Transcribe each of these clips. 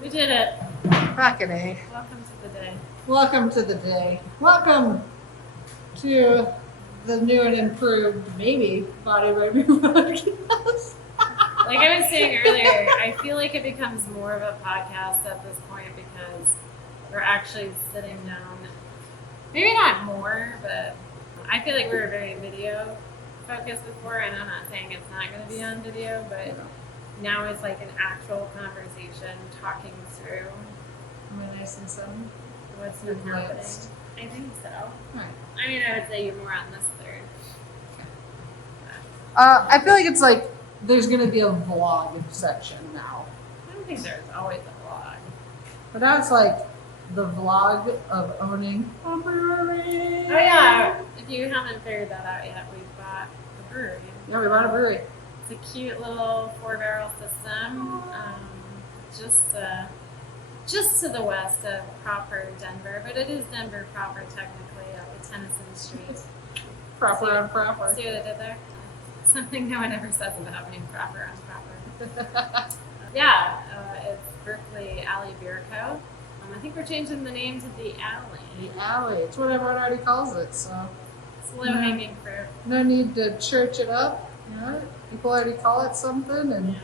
We did it. Fucking A. Welcome to the day. Welcome to the day. Welcome to the new and improved, maybe, Body by Brew podcast. Like I was saying earlier, I feel like it becomes more of a podcast at this point because we're actually sitting down. Maybe not more, but I feel like we were very video focused before, and I'm not saying it's not going to be on video, but now it's like an actual conversation, talking through Am I nice and sun? what's been happening. I think so. Right. I mean, I would say you're more on this third. I feel like it's like there's going to be a vlog section now. I don't think there's always a vlog. But now it's like the vlog of owning a brewery. Oh yeah, if you haven't figured that out yet, we bought a brewery. Yeah, we bought a brewery. It's a cute little 4-barrel system, just to the west of proper Denver, but it is Denver proper technically, up at Tennyson Street. Proper on proper. See what I did there? Something no one ever says about being proper on proper. Yeah, it's Berkeley Alley Beer Co. I think we're changing the name to the Alley. The Alley. It's what everyone already calls it, so It's low-hanging fruit. no need to church it up. You know, people already call it something, and Yeah.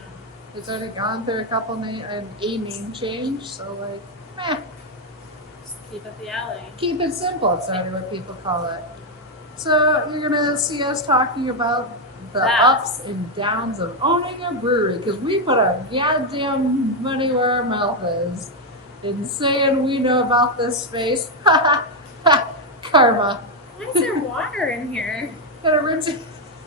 it's already gone through a name change. So like, Just keep it the Alley. keep it simple. It's already what people call it. So you're gonna see us talking about the That. ups and downs of owning a brewery because we put our goddamn money where our mouth is in saying we know about this space. Karma. Why is there water in here? Got a rinse.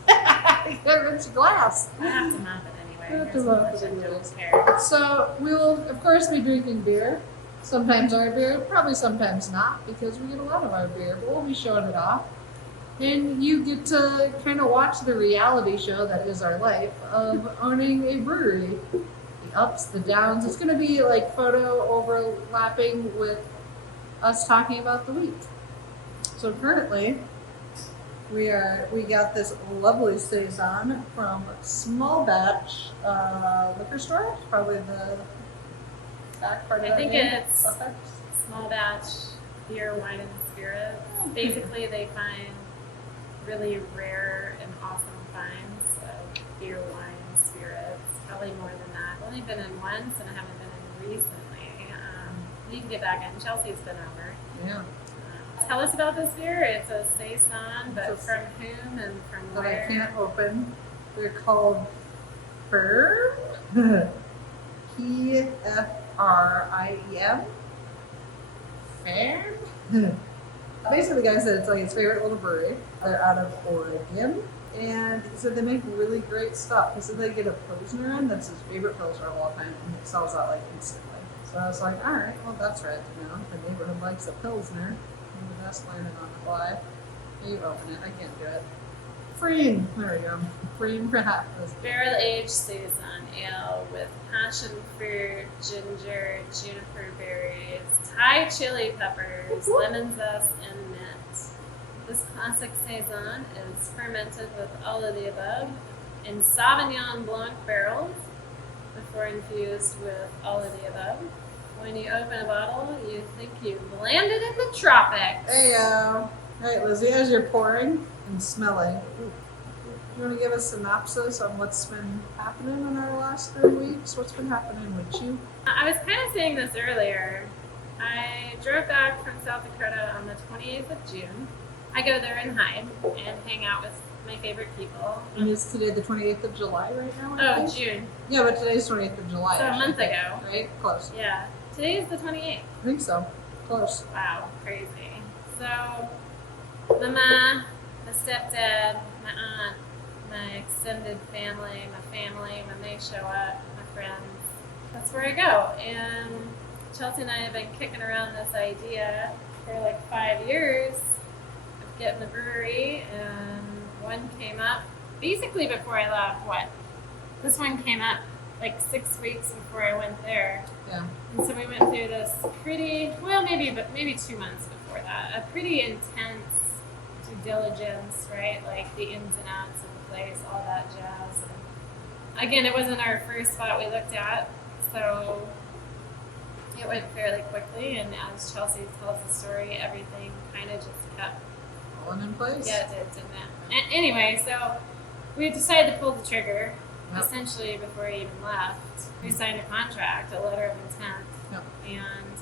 Got a rinse glass. I have to mop it anyway. Have to Here's mop what it I anyway. don't care. So we will, of course, be drinking beer. Sometimes our beer, probably sometimes not, because we get a lot of our beer, but we'll be showing it off. And you get to kind of watch the reality show that is our life of owning a brewery. The ups, the downs. It's going to be like photo overlapping with us talking about the week. So currently, we got this lovely saison from Small Batch liquor store. Probably the back part of I that think name. it's Suffix. small batch beer, wine, and spirits. Basically, they find really rare and awesome finds of beer, wine, spirits. Probably more than that. I've only been in once, and I haven't been in recently. You can get back in. Chelsea's been over. Yeah. Tell us about this beer. It's a saison, but It's a- from whom and from That where? I can't open. They're called Firm. P-F-R-I-E-M. Firm. Basically, the guy said it's like his favorite little brewery. They're out of Oregon. And he said they make really great stuff. He said they get a Pilsner in that's his favorite Pilsner of all time, and it sells out like instantly. So I was like, all right, well, that's right. You know, the neighborhood likes a Pilsner. Maybe that's learning on the fly. You open it. I can't do it. Freem. There we go. Freem for half this. Barrel aged saison ale with passion fruit, ginger, juniper berries, Thai chili peppers, lemon zest, and mint. This classic saison is fermented with all of the above in Sauvignon Blanc barrels before infused with all of the above. When you open a bottle, you think you've landed in the tropics. Hey, all right, Lizzie, as you're pouring and smelling, you want to give a synopsis on what's been happening in our last 3 weeks? What's been happening with you? I was kind of saying this earlier. I drove back from South Dakota on the 28th of June. I go there and hide and hang out with my favorite people. And it's today the 28th of July right now? I Oh, think? June. Yeah, but today's 28th of July. So a actually. month ago. Right? Close. Yeah. Today is the 28th. I think so. Close. Wow, crazy. So, my mom, my stepdad, my aunt, my extended family, when they show up, my friends, that's where I go. And Chelsea and I have been kicking around this idea for like 5 years of getting the brewery, and one came up basically before I left. This one came up like 6 weeks before I went there. Yeah. And so we went through this maybe 2 months before that, a pretty intense due diligence, right? Like the ins and outs of the place, all that jazz. And again, it wasn't our first spot we looked at, so it went fairly quickly, and as Chelsea tells the story, everything kind of just kept Falling in place. Yeah, it did, didn't it? Anyway, so we decided to pull the trigger. Yep. Essentially, before he even left, we signed a contract, a letter of intent. Yep. And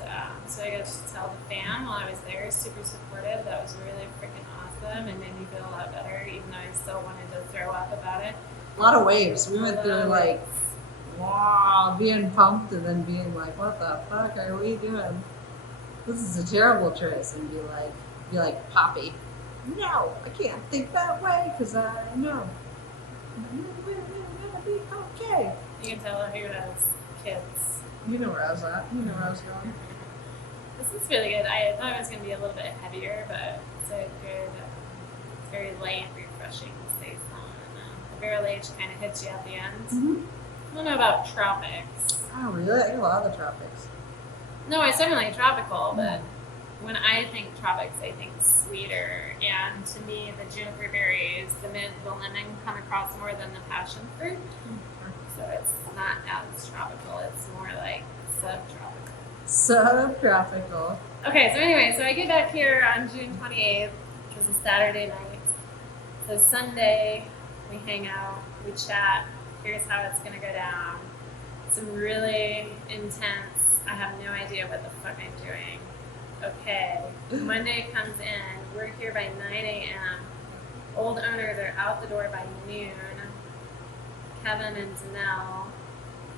so I got to tell the fam while I was there, super supportive. That was really freaking awesome and made me feel a lot better, even though I still wanted to throw up about it. A lot of waves. We went through like, wow, being pumped and then being like, what the fuck are we doing? This is a terrible choice. And be like, Poppy, no, I can't think that way because I know we're gonna be okay. You can tell who has kids. You know where I was at. You know where I was going. This is really good. I thought it was going to be a little bit heavier, but it's a good, very light, refreshing saison. The barrel age kind of hits you at the end. Mm-hmm. I don't know about tropics. Oh, really? I love the tropics. No, it's definitely tropical, but when I think tropics, I think sweeter. And to me, the juniper berries, the mint, the lemon come across more than the passion fruit. So it's not as tropical. It's more like subtropical. Subtropical. Okay, so anyway, so I get back here on June 28th, which was a Saturday night. So Sunday, we hang out, we chat. Here's how it's going to go down. Some really intense, I have no idea what the fuck I'm doing. Okay, Monday comes in, we're here by 9 a.m. Old owners are out the door by noon. Kevin and Danelle,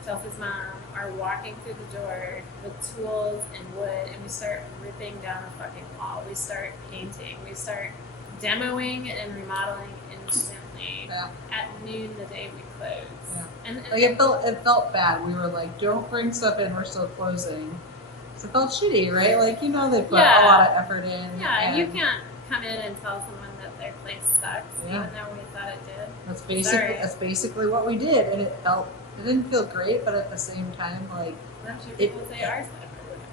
Chelsea's mom, are walking through the door with tools and wood, and we start ripping down a fucking wall. We start painting. We start demoing and remodeling instantly at noon the day we close. Yeah. And Like it felt bad. We were like, don't bring stuff in, we're still closing. So it felt shitty, right? Like, you know, they put a lot of effort in. Yeah, you can't come in and tell someone that their place sucks, even though we thought it did. That's basically what we did, and it didn't feel great, but at the same time, like, I'm sure people say ours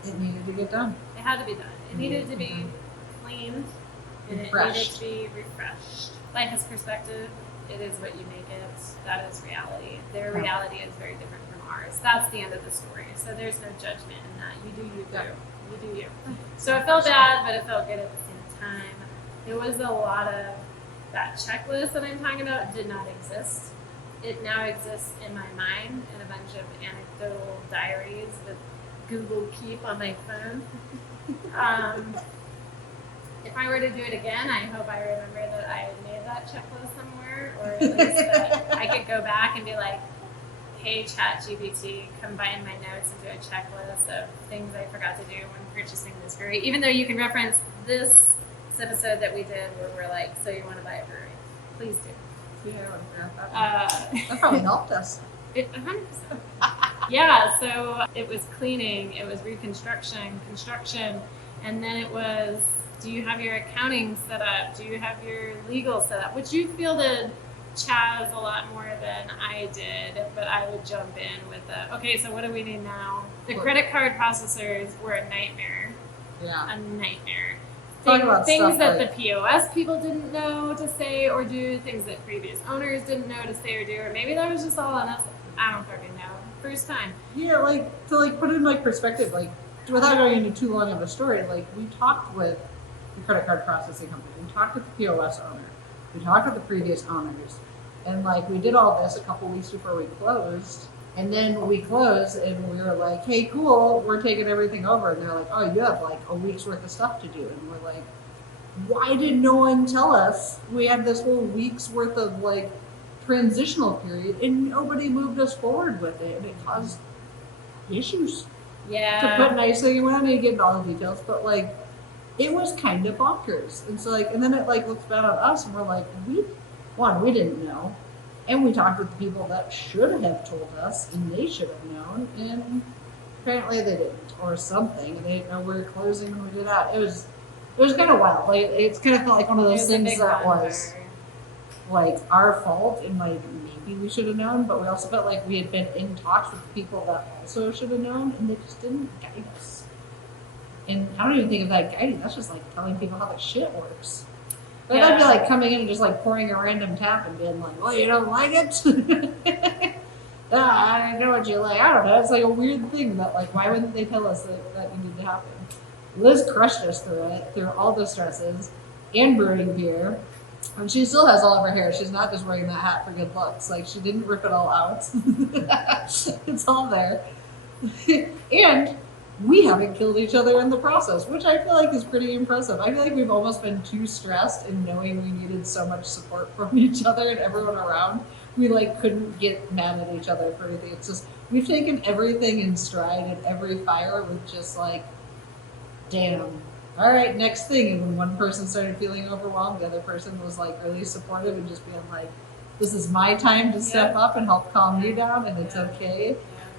it needed to get done. It had to be done. It needed to be cleaned, and it needed to be refreshed. Life has perspective. It is what you make it. That is reality. Their reality is very different from ours. That's the end of the story. So there's no judgment in that. You do you, you do you. So it felt bad, but it felt good at the same time. There was a lot of that checklist that I'm talking about did not exist. It now exists in my mind in a bunch of anecdotal diaries with Google Keep on my phone. If I were to do it again, I hope I remember that I had made that checklist somewhere, or at least that I could go back and be like, hey, ChatGPT, combine my notes into a checklist of things I forgot to do when purchasing this brewery. Even though you can reference this episode that we did where we're like, so you want to buy a brewery? Please do. That probably helped us. 100%. Yeah, so it was cleaning, it was reconstruction, construction, and then it was, do you have your accounting set up? Do you have your legal set up? Which you fielded Chaz a lot more than I did, but I would jump in with okay, so what do we need now? The credit card processors were a nightmare. Yeah. A nightmare. Things that the POS people didn't know to say or do, things that previous owners didn't know to say or do, or maybe that was just all on us. I don't fucking know. First time. Yeah, like to put it in perspective, without going into too long of a story, we talked with the credit card processing company, we talked with the POS owner, we talked with the previous owners, and we did all this a couple weeks before we closed. And then we closed and we were like, hey, cool, we're taking everything over. And they're like, oh, you have a week's worth of stuff to do. And we're like, why did no one tell us we had this whole week's worth of transitional period and nobody moved us forward with it? And it caused issues. Yeah. To put nicely, we're not going to get into all the details, but it was kind of bonkers. And so and then it looks bad on us and we're like, we didn't know. And we talked with the people that should have told us, and they should have known, and apparently they didn't, or something. They didn't know we were closing when we did that. It was kind of wild. It's kind of felt like one of those things that was our fault, and maybe we should have known, but we also felt like we had been in talks with people that also should have known, and they just didn't guide us. And I don't even think of that guiding. That's just telling people how the shit works. But that'd be coming in and just pouring a random tap and being like, well, you don't like it? I know what you like. I don't know. It's like a weird thing that like, why wouldn't they tell us that needed to happen? Liz crushed us through it, through all the stresses, and brewing beer. And she still has all of her hair. She's not just wearing that hat for good looks. Like, she didn't rip it all out. It's all there. And we haven't killed each other in the process, which I feel like is pretty impressive. I feel like we've almost been too stressed in knowing we needed so much support from each other and everyone around. We like couldn't get mad at each other for anything. It's just, we've taken everything in stride, and every fire with just like, damn, all right, next thing. And when one person started feeling overwhelmed, the other person was like really supportive and just being like, this is my time to step up and help calm you down, and it's okay.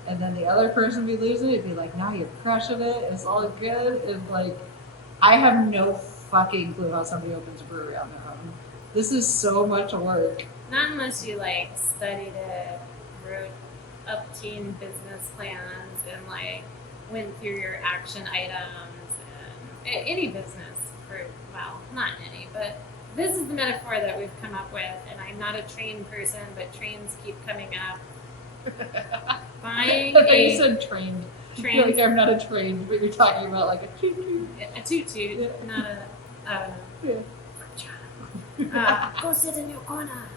And then the other person be losing it, be like, now you're crushing it, it's all good. And like, I have no fucking clue how somebody opens a brewery on their own. This is so much work. Not unless you like studied it, wrote up teen business plans, and like went through your action items. And any business, well, not any, but this is the metaphor that we've come up with. And I'm not a train person, but trains keep coming up. Buying You said trained. train, Like, I'm not a trained, but you're talking about like a toot toot. a toot toot, Yeah. not a go sit in your corner.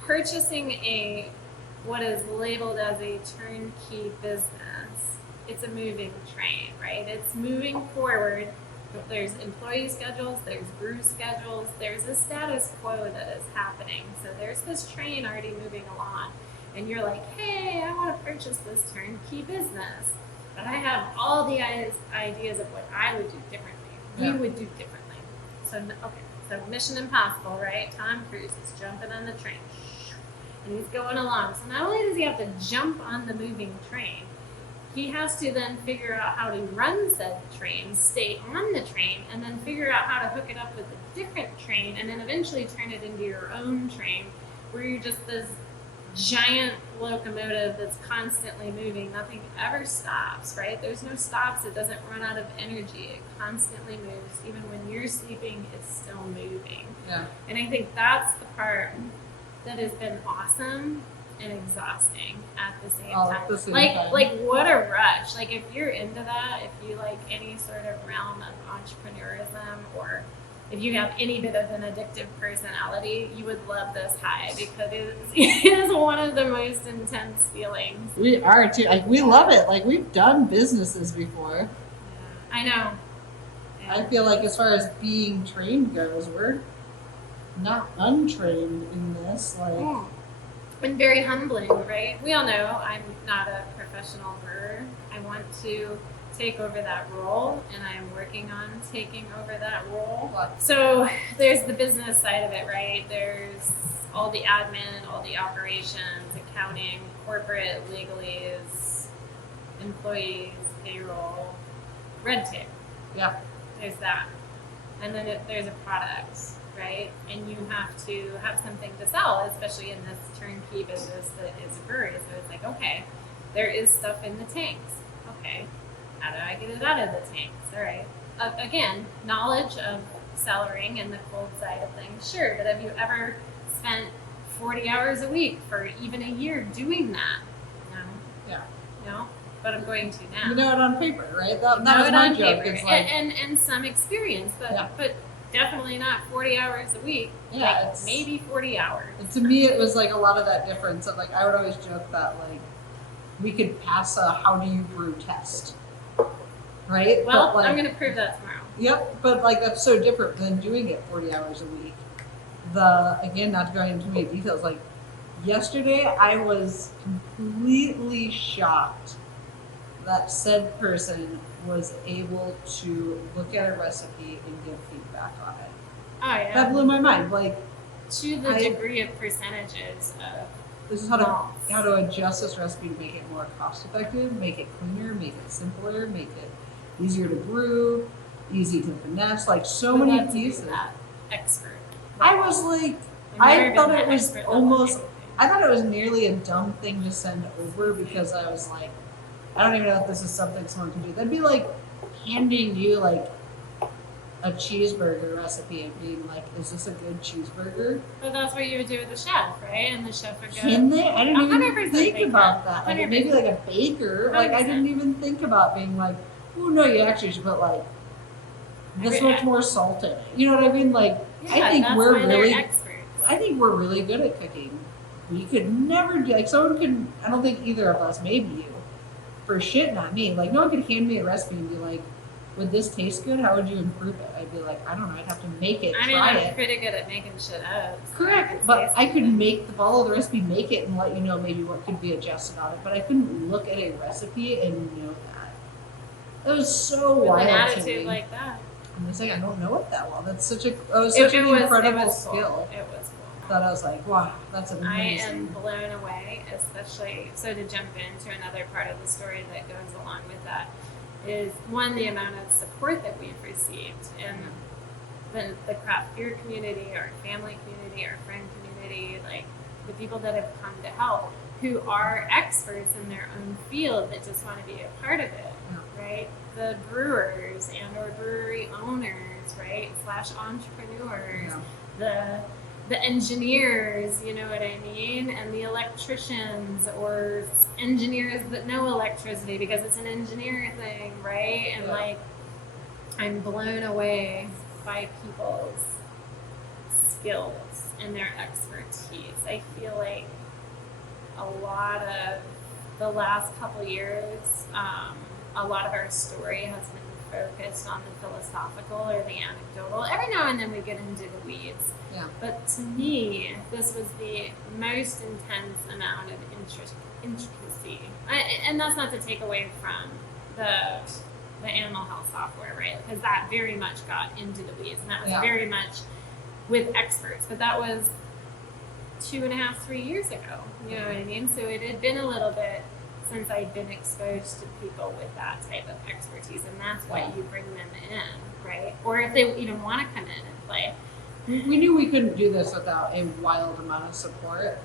Purchasing what is labeled as a turnkey business, it's a moving train, right? It's moving forward. There's employee schedules, there's brew schedules, there's a status quo that is happening. So there's this train already moving along, and you're like, hey, I want to purchase this turnkey business, but I have all the ideas of what I would do differently. Yeah. We would do differently. So Mission Impossible, right? Tom Cruise is jumping on the train, and he's going along. So not only does he have to jump on the moving train, he has to then figure out how to run said train, stay on the train, and then figure out how to hook it up with a different train, and then eventually turn it into your own train, where you're just this giant locomotive that's constantly moving. Nothing ever stops, right? There's no stops. It doesn't run out of energy. It constantly moves. Even when you're sleeping, it's still moving. Yeah. And I think that's the part that has been awesome and exhausting at the same All time. at the same like time. like what a rush. Like if you're into that, if you like any sort of realm of entrepreneurism, or if you have any bit of an addictive personality, you would love this high, because it is one of the most intense feelings. We are too. Like, we love it. Like, we've done businesses before. Yeah, I know. I feel like as far as being trained goes, we're not untrained in this. Like, And very humbling, right? We all know I'm not a professional brewer. I want to take over that role, and I'm working on taking over that role. So there's the business side of it, right? There's all the admin, all the operations, accounting, corporate, legalese, employees, payroll, red tape. yeah, There's that. And then there's a product, right? And you have to have something to sell, especially in this turnkey business that is a brewery. So it's like, okay, there is stuff in the tanks. Okay, how do I get it out of the tanks? All right. Again, knowledge of cellaring and the cold side of things, sure. But have you ever spent 40 hours a week for even a year doing that? No. yeah. No. But I'm going to now. You know it on paper, right? That Know was it my on joke. paper. It's like, and some experience, but Yeah. but definitely not 40 hours a week. Yeah, like it's- maybe 40 hours. and to me, it was like a lot of that difference of like, I would always joke that like, we could pass a how do you brew test, right? Well, But, like, I'm going to prove that tomorrow. Yep, but like that's so different than doing it 40 hours a week. Again, not to go into too many details, like yesterday I was completely shocked that said person was able to look at a recipe and give feedback on it. Oh yeah. That blew my mind. Like, To the degree of percentages of this is malts. how to adjust this recipe to make it more cost effective, make it cleaner, make it simpler, make it easier to brew, easy to finesse, like so But many that's pieces. that expert. I was like, I've never I been thought that it was expert level almost, anything. I thought it was nearly a dumb thing to send over, because I was like, I don't even know if this is something someone can do. That'd be like handing you like a cheeseburger recipe and being like, is this a good cheeseburger? But that's what you would do with the chef, right? And the chef would go. Can they? I didn't even 100% think they about can. that. Like 100%. maybe like a baker. Like I 100%. didn't even think about being like, oh no, you actually should put like this much more salt in it. You know what I mean? Like Yeah, I think that's we're why really they're experts. I think we're really good at cooking. We could never do like someone could. I don't think either of us, maybe you, for shit, not me. Like no one could hand me a recipe and be like, would this taste good? How would you improve it? I'd be like, I don't know. I'd have to make it, I mean, try I'm it. pretty good at making shit up. So Correct, but I could follow the recipe, make it, and let you know maybe what could be adjusted on it. But I couldn't look at a recipe and know that. It was so with wild an to attitude me. like that. I'm just saying, I don't know it that well. That's such an incredible skill. It was cool. That I was like, wow, that's amazing. I am blown away, especially so to jump into another part of the story that goes along with that is one, the amount of support that we've received in the craft beer community, our family community, our friend community, like the people that have come to help who are experts in their own field that just want to be a part of it, right? The brewers and or brewery owners, right? / entrepreneurs, the engineers, you know what I mean? And the electricians or engineers that know electricity because it's an engineer thing, right? And like, I'm blown away by people's skills and their expertise. I feel like a lot of the last couple years, a lot of our story has been focused on the philosophical or the anecdotal. Every now and then we get into the weeds. Yeah. But to me, this was the most intense amount of intricacy. And that's not to take away from the animal health software, right? Because that very much got into the weeds. And that was very much with experts. But that was 2.5, 3 years ago. You know what I mean? So it had been a little bit since I'd been exposed to people with that type of expertise. And that's why you bring them in, right? Or if they even want to come in and play. We knew we couldn't do this without a wild amount of support,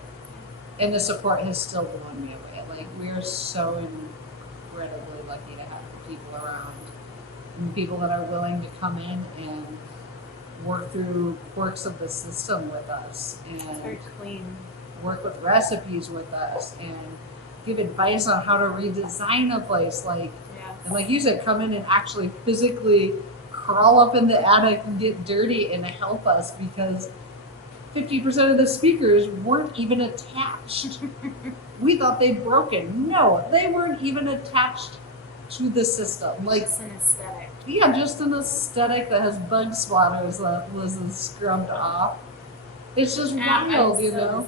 and the support has still blown me away. Like, we are so incredibly lucky to have people around, and people that are willing to come in and work through quirks of the system with us, and Very clean. work with recipes with us, and give advice on how to redesign a place. Like, and like you said, come in and actually physically crawl up in the attic and get dirty and help us because 50% of the speakers weren't even attached. We thought they'd broken. No, they weren't even attached to the system. Like, Just an aesthetic. Yeah, just an aesthetic that has bug splatters that wasn't scrubbed off. It's just wild, you know?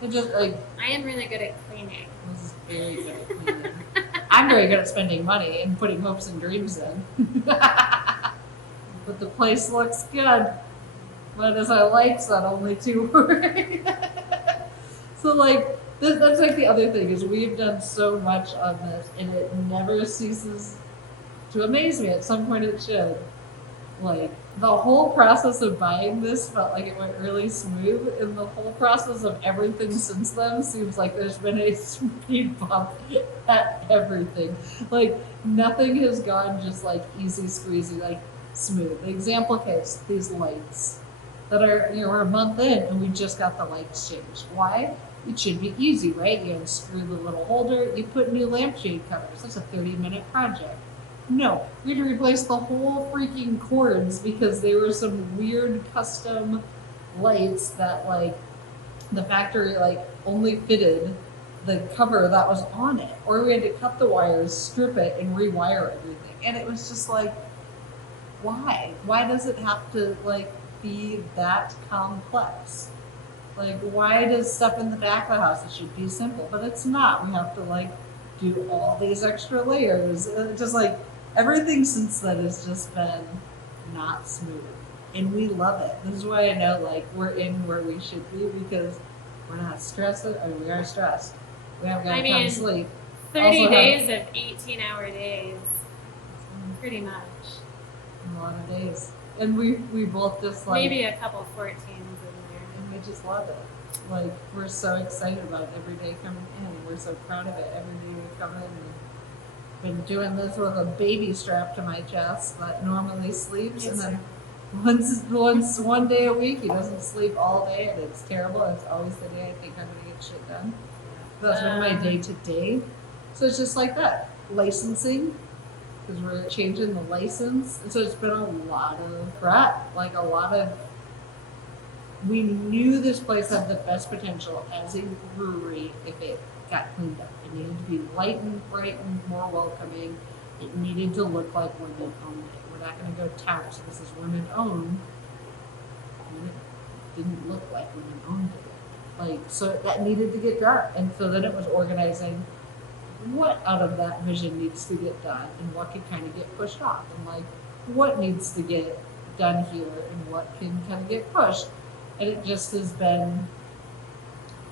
It just like I am really good at cleaning. this is very good at cleaning. I'm very good at spending money and putting hopes and dreams in. But the place looks good. But as I like said, only 2 words. So like that's like the other thing is we've done so much on this and it never ceases to amaze me. At some point it should. Like the whole process of buying this felt like it went really smooth, and the whole process of everything since then seems like there's been a speed bump at everything. Like nothing has gone just like easy squeezy, like smooth. The example case, these lights that are, you know, we're a month in and we just got the lights changed. Why? It should be easy, right? You unscrew the little holder, you put new lampshade covers. That's a 30-minute project. No, we had to replace the whole freaking cords because there were some weird custom lights that like the factory like only fitted the cover that was on it. Or we had to cut the wires, strip it, and rewire everything. And it was just like, why? Why does it have to like be that complex? Like, why does stuff in the back of the house? It should be simple, but it's not. We have to like do all these extra layers. Just like everything since then has just been not smooth, and we love it. This is why I know like we're in where we should be because we're not stressed. I mean, we are stressed. We haven't got a ton of sleep. 30 days of 18-hour days, pretty much. A lot of days, and we both just like maybe a couple 14s in there. and we just love it. Like we're so excited about it every day coming in. We're so proud of it every day we come in. And been doing this with a baby strapped to my chest that normally sleeps, Yes, and then one day a week he doesn't sleep all day, and it's terrible. It's always the day I think I'm gonna get shit done. That's been my day to day. So it's just like that licensing, because we're changing the license, and so it's been a lot of prep, like a lot of. We knew this place had the best potential as a brewery if it got cleaned up. It needed to be light and bright and more welcoming. It needed to look like women owned it. We're not going to go tout, so this is women owned. And it didn't look like women owned it. Like, so that needed to get done. And so then it was organizing what out of that vision needs to get done and what can kind of get pushed off. And like, what needs to get done here and what can kind of get pushed. And it just has been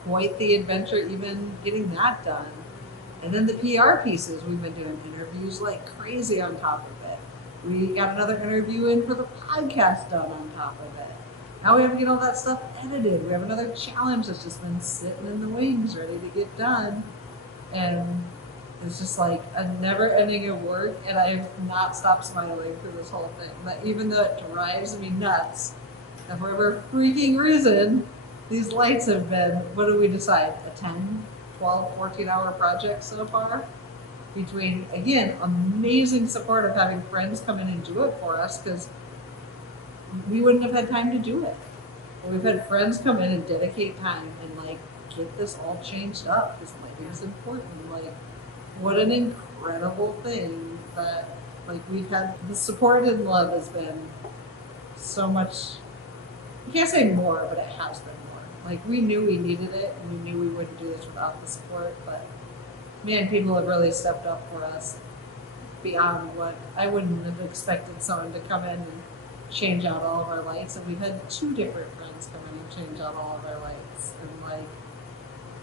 quite the adventure, even getting that done. And then the PR pieces, we've been doing interviews like crazy on top of it. We got another interview in for the podcast done on top of it. Now we have to get all that stuff edited. We have another challenge that's just been sitting in the wings, ready to get done. And it's just like a never ending of work, and I've not stopped smiling through this whole thing. But even though it drives me nuts, and for whatever freaking reason, these lights have been, what do we decide, a 10, 12, 14-hour project so far? Between, again, amazing support of having friends come in and do it for us, because we wouldn't have had time to do it. And we've had friends come in and dedicate time and like get this all changed up, because lighting is important. Like, what an incredible thing that like we've had. The support and love has been so much. You can't say more, but it has been more. Like, we knew we needed it, and we knew we wouldn't do this without the support, but man, people have really stepped up for us beyond what I wouldn't have expected someone to come in and change out all of our lights. And we've had 2 different friends come in and change out all of our lights. And like,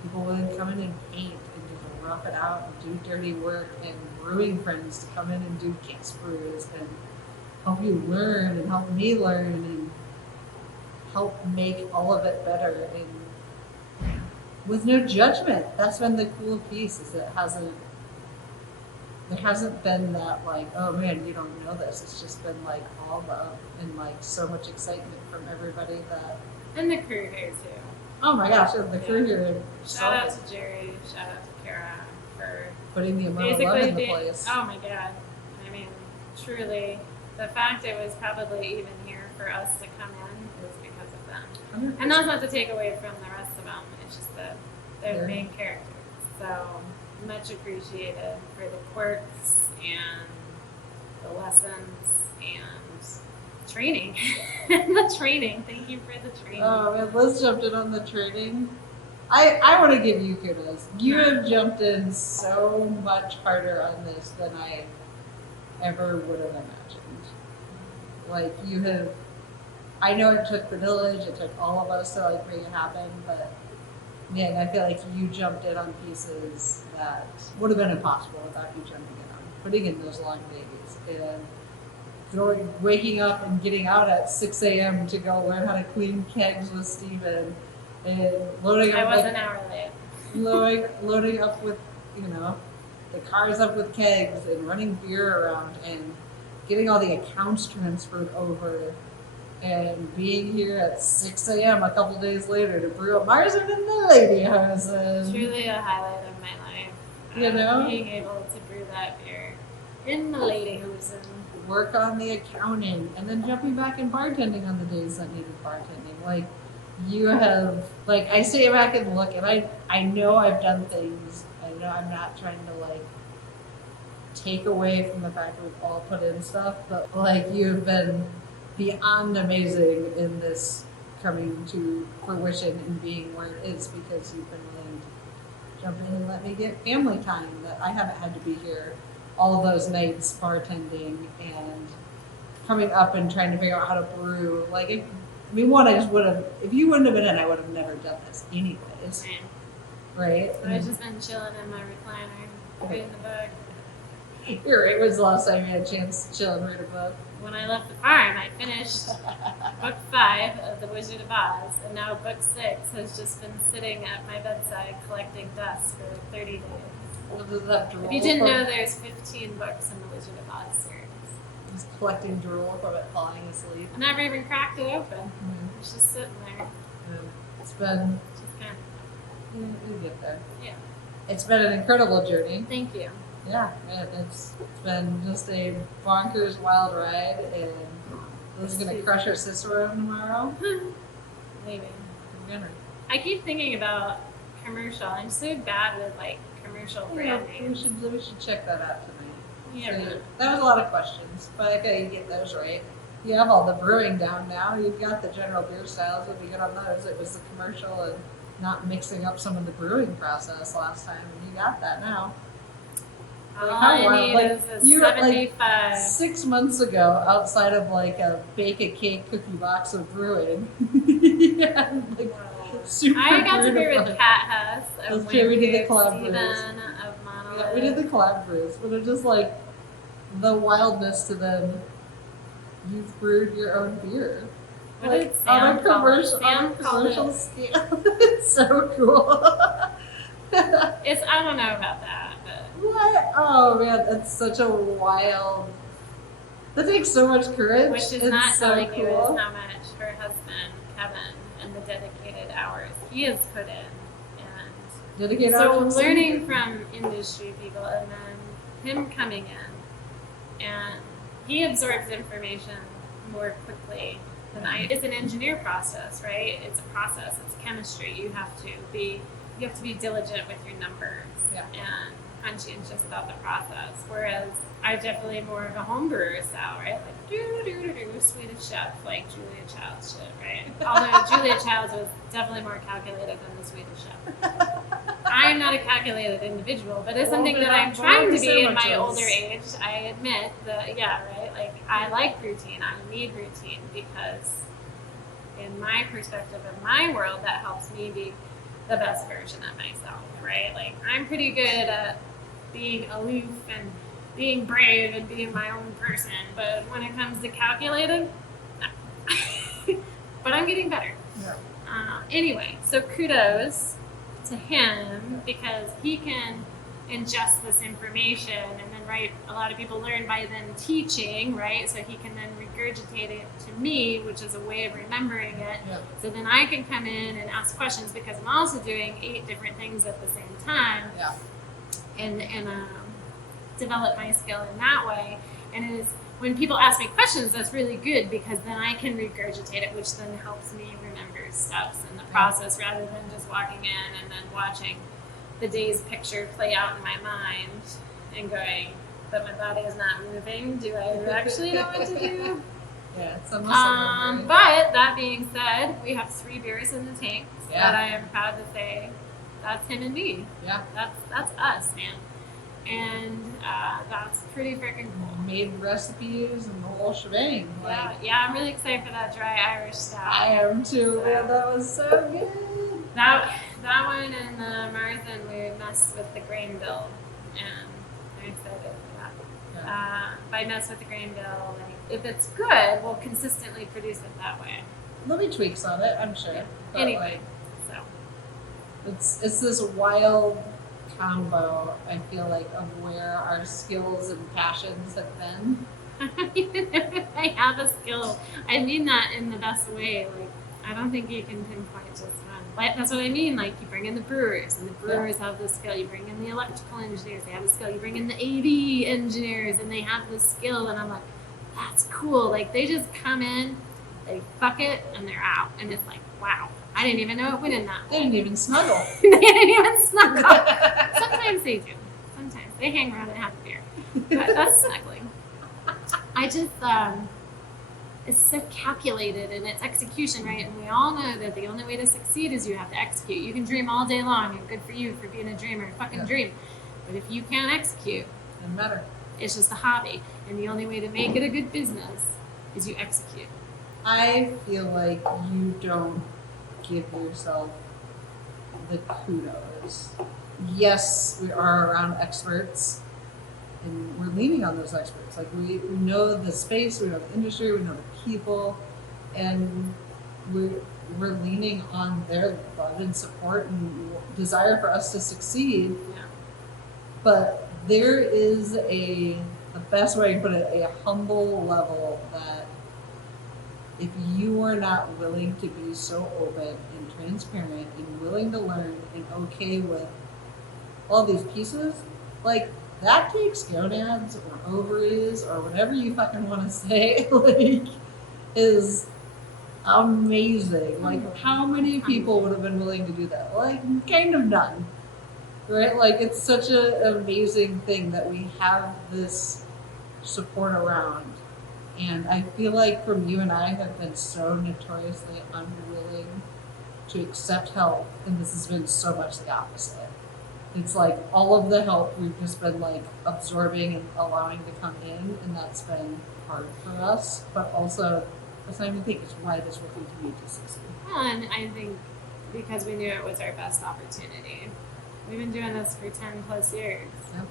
people would come in and paint and just rough it out and do dirty work, and brewing friends to come in and do guest brews and help you learn and help me learn and help make all of it better, and with no judgment. That's been the cool piece, is that there hasn't been that like, oh man, you don't know this. It's just been like all love and like so much excitement from everybody that. And the crew here too. Oh my gosh, and the crew here. Shout out to Jerry, shout out to Kara for putting the amount of love in the place. Oh my god. I mean, truly, the fact it was probably even here for us to come in is because of them. 100%. And that's not to take away from the rest of them. It's just that they're the main characters. So much appreciated for the quirks and the lessons and training. The training. Thank you for the training. Oh man, Liz jumped in on the training. I want to give you kudos. You have jumped in so much harder on this than I ever would have imagined. Like, you have, I know it took the village, it took all of us to like make it happen, but man, I feel like you jumped in on pieces that would have been impossible without you jumping in on, putting in those long days and waking up and getting out at 6 a.m. to go learn how to clean kegs with Steven and loading up. I was an hour late. Loading up with, the cars up with kegs and running beer around and getting all the accounts transferred over and being here at 6 a.m. a couple days later to brew up Marzen in the lady houses. Truly a highlight of my life. Being able to brew that beer in the lady houses. Work on the accounting and then jumping back and bartending on the days that needed bartending. Like, you have, like, I stay back and look, and I know I've done things. I know I'm not trying to like take away from the fact that we've all put in stuff, but like, you've been beyond amazing in this coming to fruition and being where it is, because you've been willing to jump in and let me get family time that I haven't had to be here all of those nights bartending and coming up and trying to figure out how to brew. Like, I just would have, if you wouldn't have been in, I would have never done this anyways. Right? I've just been chilling in my recliner, reading the book. You're right. When's the last time you had a chance to chill and read a book? When I left the farm, I finished book 5 of The Wizard of Oz, and now book 6 has just been sitting at my bedside collecting dust for 30 days. What does that drool If you didn't from- know, there's 15 books in the Wizard of Oz series. Just collecting drool from it falling asleep. I never even cracked it open. Mm-hmm. It's just sitting there. It's been, Just kind you get there. Yeah. It's been an incredible journey. of, thank you. Yeah, man, it's been just a bonkers wild ride, and Liz is gonna crush her sister around tomorrow. Maybe. We're gonna. I keep thinking about commercial. I'm so bad with like commercial branding. We should check that out tonight. Yeah. So, that was a lot of questions, but I bet you get those right. You have all the brewing down now. You've got the general beer styles. If you get on those, it was the commercial and not mixing up some of the brewing process last time, and you got that now. All How I wild. need Like, is a you were, like, 75. 6 months ago, outside of like a bake a cake cookie box of brewing, you had, like, super I got to beer brewed with Cat House. That's true, we did the collab Steven brews. of Monolith. Yeah, we did the collab brews, but it's just like the wildness to them. You've brewed your own beer. What Like, did Sam call it? Sam called commercial it. scale. It's so cool. It's, I don't know about that, but What? Oh man, that's such a wild. That takes so much courage. which is it's not so telling you is cool. how much her husband, Kevin, and the dedicated hours he has put in. And Dedicated so hours. learning from industry people and then him coming in, and he absorbs information more quickly than I. It's an engineer process, right? It's a process. It's chemistry. You have to be diligent with your numbers Yeah. and conscientious about the process. Whereas I'm definitely more of a home brewer style, right? Like do Swedish chef, like Julia Child's shit, right? Although Julia Child's was definitely more calculated than the Swedish chef. I am not a calculated individual, but it's something that I'm trying to be in my older age. I admit that, yeah, right? Like, I like routine. I need routine because, in my perspective of my world, that helps me be the best version of myself, right? Like, I'm pretty good at being aloof and being brave and being my own person, but when it comes to calculated, no. But I'm getting better. Yeah. Anyway, so kudos to him because he can ingest this information and then, right, a lot of people learn by then teaching, right? So he can then regurgitate it to me, which is a way of remembering it. Yeah. So then I can come in and ask questions because I'm also doing 8 different things at the same time Yeah. and develop my skill in that way. And it is when people ask me questions, that's really good because then I can regurgitate it, which then helps me remember steps in the process rather than just walking in and then watching the day's picture play out in my mind and going, but my body is not moving. Do I actually know what to do? Yeah, it's a muscle memory. But that being said, we have 3 beers in the tank Yeah. that I am proud to say that's him and me. Yeah. That's us, man. And that's pretty freaking cool. Made recipes and the whole shebang. Like, Yeah, I'm really excited for that dry Irish stout. I am too. Man, that was so good. That one and the Martha, we messed with the grain bill, and I'm excited for that. Yeah. If I mess with the grain bill, like, if it's good, we'll consistently produce it that way. There'll be tweaks on it, I'm sure. But, Anyway, like, it's this wild combo, I feel like, of where our skills and passions have been. I have a skill. I mean that in the best way. Like, I don't think you can pinpoint just one. Like, that's what I mean. Like, you bring in the brewers, and the brewers have the skill. You bring in the electrical engineers, they have the skill. You bring in the AV engineers, and they have the skill. And I'm like, that's cool. Like, they just come in, they fuck it, and they're out. And it's like, wow. I didn't even know it went in that. They didn't even snuggle. They didn't even snuggle. Sometimes they do. Sometimes they hang around and have a beer. But that's snuggling. I just, it's so calculated in its execution, right? And we all know that the only way to succeed is you have to execute. You can dream all day long, and good for you for being a dreamer. Fucking dream. But if you can't execute, Doesn't matter. it's just a hobby. And the only way to make it a good business is you execute. I feel like you don't give yourself the kudos. Yes, we are around experts, and we're leaning on those experts. Like, we know the space, we know the industry, we know the people, and we're leaning on their love and support and desire for us to succeed. Yeah. But there is the best way to put it, a humble level that if you are not willing to be so open and transparent and willing to learn and okay with all these pieces, like that takes gonads or ovaries or whatever you fucking want to say, like is amazing. Like how many people would have been willing to do that? Like kind of none. Right? Like it's such an amazing thing that we have this support around. And I feel like from you and I have been so notoriously unwilling to accept help, and this has been so much the opposite. It's like all of the help we've just been like absorbing and allowing to come in, and that's been hard for us. But also, that's not even think it's why this will continue to succeed. Well, and I think because we knew it was our best opportunity. We've been doing this for 10 plus years. Yep.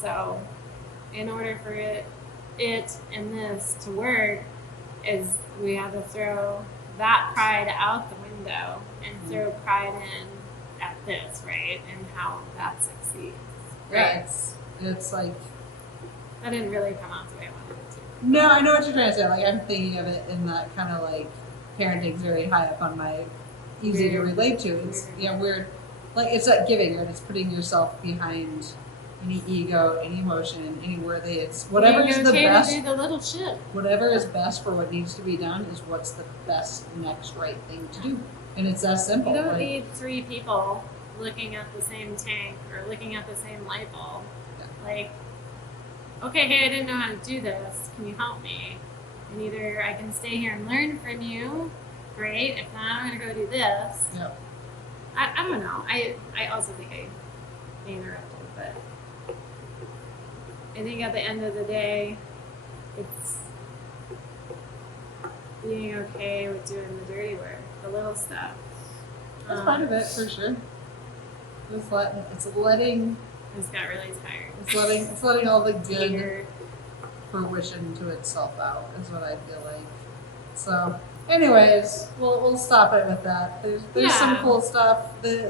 So, in order for it and this to work, is we had to throw that pride out the window and throw pride in at this, right? And how that succeeds. Right? Yeah, it's like That didn't really come out the way I wanted it to. no, I know what you're trying to say. Like I'm thinking of it in that kind of like parenting's very high up on my easy to relate to. It's weird. Like it's that giving, right? It's putting yourself behind any ego, any emotion, any worthy. It's whatever is the best. To do the little shit. Whatever is best for what needs to be done is what's the best next right thing to do, and it's that simple. You don't like, need 3 people looking at the same tank or looking at the same light bulb. Yeah. Like, okay, hey, I didn't know how to do this. Can you help me? And either I can stay here and learn from you. Great. If not, I'm gonna go do this. Yeah. I don't know. I also think I interrupted, but I think at the end of the day, it's being okay with doing the dirty work, the little stuff. That's part of it for sure. It's letting. I just got really tired. It's letting all the good Tired. fruition to itself out is what I feel like. So, anyways, we'll stop it with that. There's some cool stuff.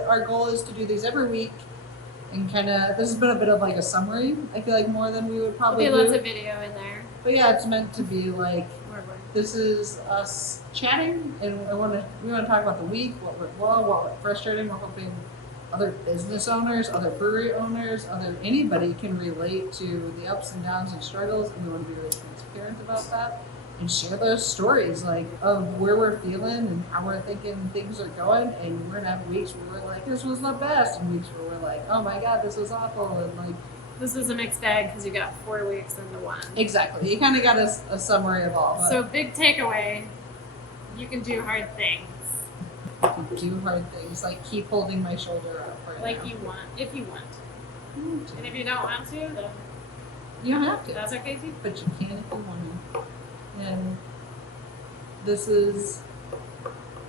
Our goal is to do these every week, and kind of this has been a bit of like a summary. I feel like more than we would probably There'll be do. lots of video in there. But yeah, it's meant to be like More work. this is us chatting, and we want to talk about the week, what went well, what went frustrating. We're hoping other business owners, other brewery owners, anybody can relate to the ups and downs and struggles, and we want to be really transparent about that and share those stories like of where we're feeling and how we're thinking things are going. And we're gonna have weeks where we're like, this was the best, and weeks where we're like, oh my god, this was awful, and like This was a mixed bag because you got 4 weeks into one. exactly. You kind of got a summary of all. But So big takeaway, you can do hard things do hard things like keep holding my shoulder up right like now. you want, if you want. And if you don't want to, then You don't have to. that's okay too. But you can if you want to. And this is,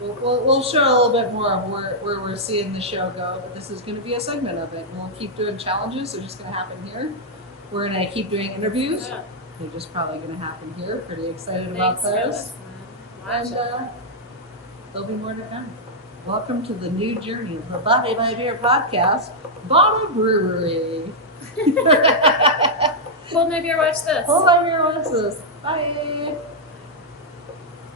we'll show a little bit more of where we're seeing the show go, but this is going to be a segment of it. We'll keep doing challenges. They're just going to happen here. We're going to keep doing interviews. Yeah. They're just probably going to happen here. Pretty excited about Thanks for those. listening. And Watch it. there'll be more to come. Welcome to the new journey of the Body by Beer podcast, Bottle Brewery. Hold my beer, watch this. Hold on, your watch this. Bye.